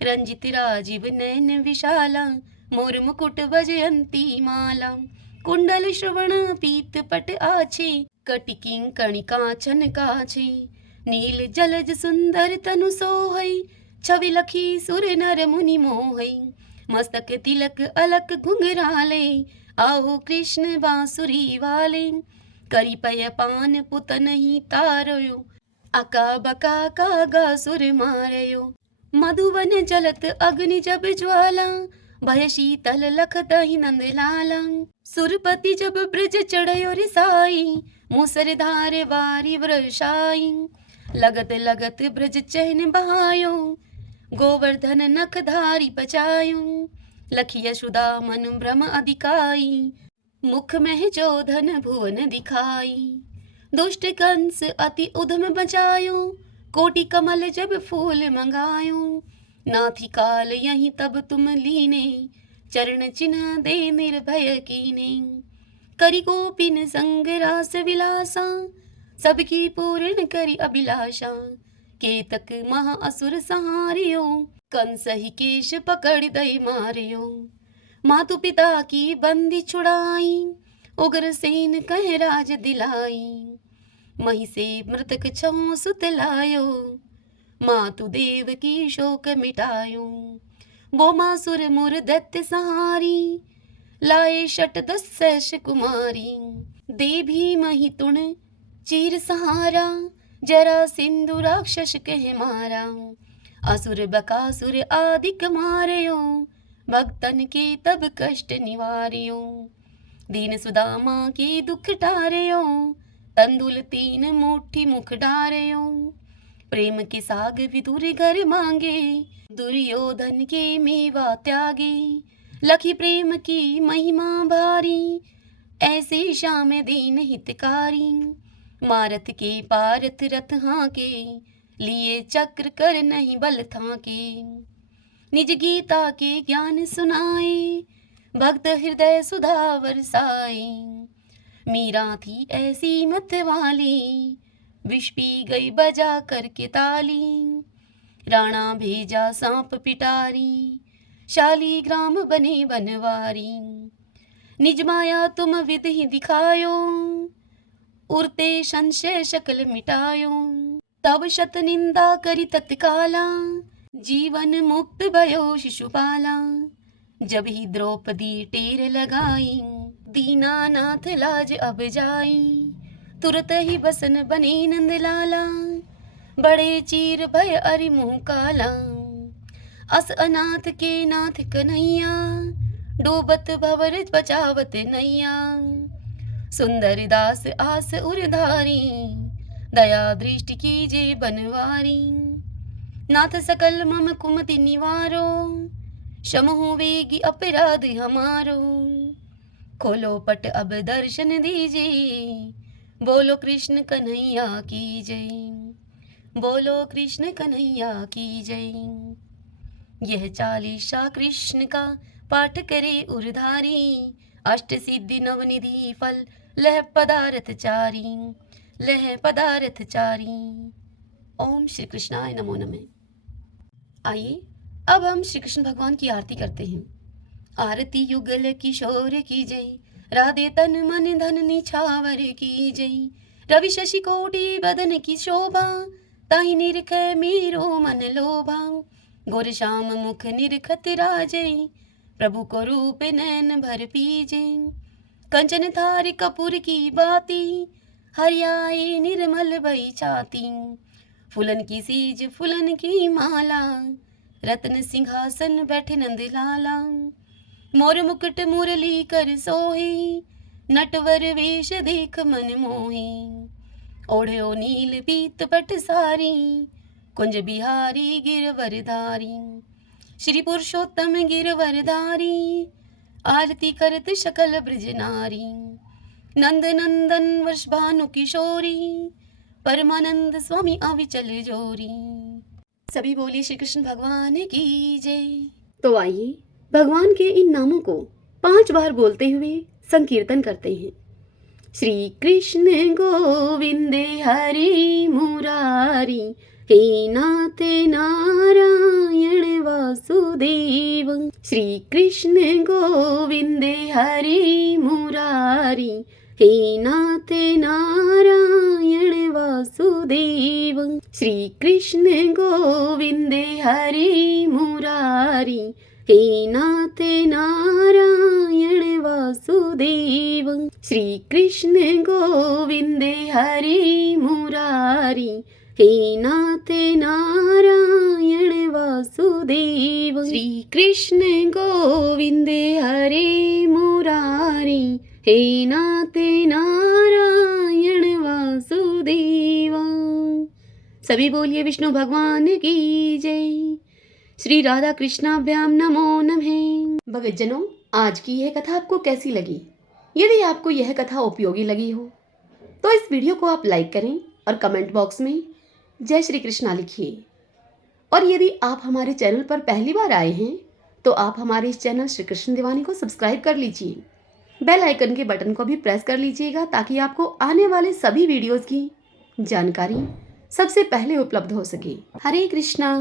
रंजित राजीव नयन विशाला मोर मुकुट वजयंती माला कुंडल श्रवण पीत पट आछे कटिकिं कणिका छन काछे नील जलज सुंदर तनु सोहई छवि लखी सुर नर मुनि मोहई मस्तक तिलक अलक घुंघराले आओ कृष्ण बांसुरी वाले करी पय पान पुतन ही तारयो अका बका कागा सुर मारयो मधुवन जलत अग्नि जब ज्वाला भय शीतल लखत ही नंद लाला सुरपति जब ब्रज चढ़यो रिसाई मूसर धार वारी वृषाई लगत लगत ब्रज चहन बहायो गोवर्धन नख धारी पचायो लखी यशोदा मन भ्रम अधिकाई मुख में जोधन भुवन दिखाई दुष्ट कंस अति उधम बचायो कोटि कमल जब फूल मंगायो नाथी काल यही तब तुम लीने चरण चिन्ह दे निर्भय कीने करी गोपिन संग रास विलासा सबकी पूर्ण करी अभिलाषा केतक महा असुर सहारियो कंस ही केश पकड़ दई मारियो मातु पिता की बंदी छुड़ाई उग्र सेन कह राज दिलाई मही से मृतक छो सुत लायो मातु देव की शोक मिटायो वो मासुर मुर दैत्य सहारी लाए शट दस कुमारी दे भी मही तुण चीर सहारा जरा सिंधु राक्षस कह मारा असुर बकासुर आदिक मारयो भक्तन के तब कष्ट निवारियो दीन सुदामा के दुख टारयो तंदुल तीन मुट्ठी मुख डारयो प्रेम के साग विदुर घर मांगे दुर्योधन के मेवा त्यागे लखी प्रेम की महिमा भारी ऐसे श्याम दीन हितकारी मारत के पारथ रथ हाके लिए चक्र कर नहीं बल थाके निज गीता के ज्ञान सुनाए भक्त हृदय सुधा बरसाई। मीरा थी ऐसी मत वाली, विष पी गई बजा करके ताली। राणा भेजा सांप पिटारी, शालीग्राम बने बनवारी। निज माया तुम विधि ही दिखायो, उरते संशय शकल मिटायो। तब शत निंदा करी तत्काला, जीवन मुक्त भयो शिशुपाला। जब ही द्रौपदी टेर लगाई, दीनानाथ लाज अब जाई। तुरत ही बसन बने नंदलाला, बड़े चीर भय अरि मुँह काला। अस अनाथ के नाथ कन्हैया, डूबत भवर बचावत नैया। सुंदर दास आस उरधारी, दया दृष्टि कीजे बनवारी। नाथ सकल मम कुमति निवारो, क्षमहु वेगी अपराध हमारो। खोलो पट अब दर्शन दीजिए, बोलो कृष्ण कन्हैया की जय। बोलो कृष्ण कन्हैया की जय। यह चालीसा कृष्ण का पाठ करे उरधारी, अष्ट सिद्धि नवनिधि फल लह पदार्थ चारी। लह पदार्थ चारी। ओम श्री कृष्णाय नमो नमः। आइए अब हम श्री कृष्ण भगवान की आरती करते हैं। आरती युगल किशोर की जय, राधे तन मन धन निछावर की जय। रवि शशि कोटि बदन की शोभा, ताहि निरख मेरो मन लोभा। गोर श्याम मुख निरखत राजै, प्रभु को रूप नैन भर पीजे। कंचन थार कपूर की बाती, हरियाए निर्मल भई छाती। फूलन की सीज फूलन की माला, रत्न सिंहासन बैठे नंद लाला। मोर मुकुट मुरली कर सोही, नटवर वेश देख मन मोही। ओढ़ो नील पीत पट सारी, कुंज बिहारी गिरवरधारी। श्री पुरुषोत्तम गिरवरधारी, आरती करत सकल ब्रज नारी। नंद नंदन वृषभानु किशोरी, परमानंद स्वामी अविचल जोरी। सभी बोलिए श्री कृष्ण भगवान की जय। तो आइए भगवान के इन नामों को 5 बार बोलते हुए संकीर्तन करते हैं। श्री कृष्ण गोविंद हरि मुरारी, हे नाथ नारायण वासुदेव। श्री कृष्ण गोविंद हरि मुरारी, हे नाथ नारायण वासुदेव। श्री कृष्ण गोविंद हरि मुरारी, हे नाथ नारायण वासुदेव। श्री कृष्ण गोविंद हरि मुरारी, हे नाथ नारायण वासुदेव। श्री कृष्ण गोविंद हरि मुरारी, हे नाथ नारायण वासुदेव। सभी बोलिए विष्णु भगवान की जय। श्री राधा कृष्णाभ्याम नमो नमः। भक्तजनों, आज की यह कथा आपको कैसी लगी? यदि आपको यह कथा उपयोगी लगी हो तो इस वीडियो को आप लाइक करें और कमेंट बॉक्स में जय श्री कृष्णा लिखिए। और यदि आप हमारे चैनल पर पहली बार आए हैं तो आप हमारे इस चैनल श्री कृष्ण दीवानी को सब्सक्राइब कर लीजिए। बेल आइकन के बटन को भी प्रेस कर लीजिएगा ताकि आपको आने वाले सभी वीडियोस की जानकारी सबसे पहले उपलब्ध हो सके। हरे कृष्णा।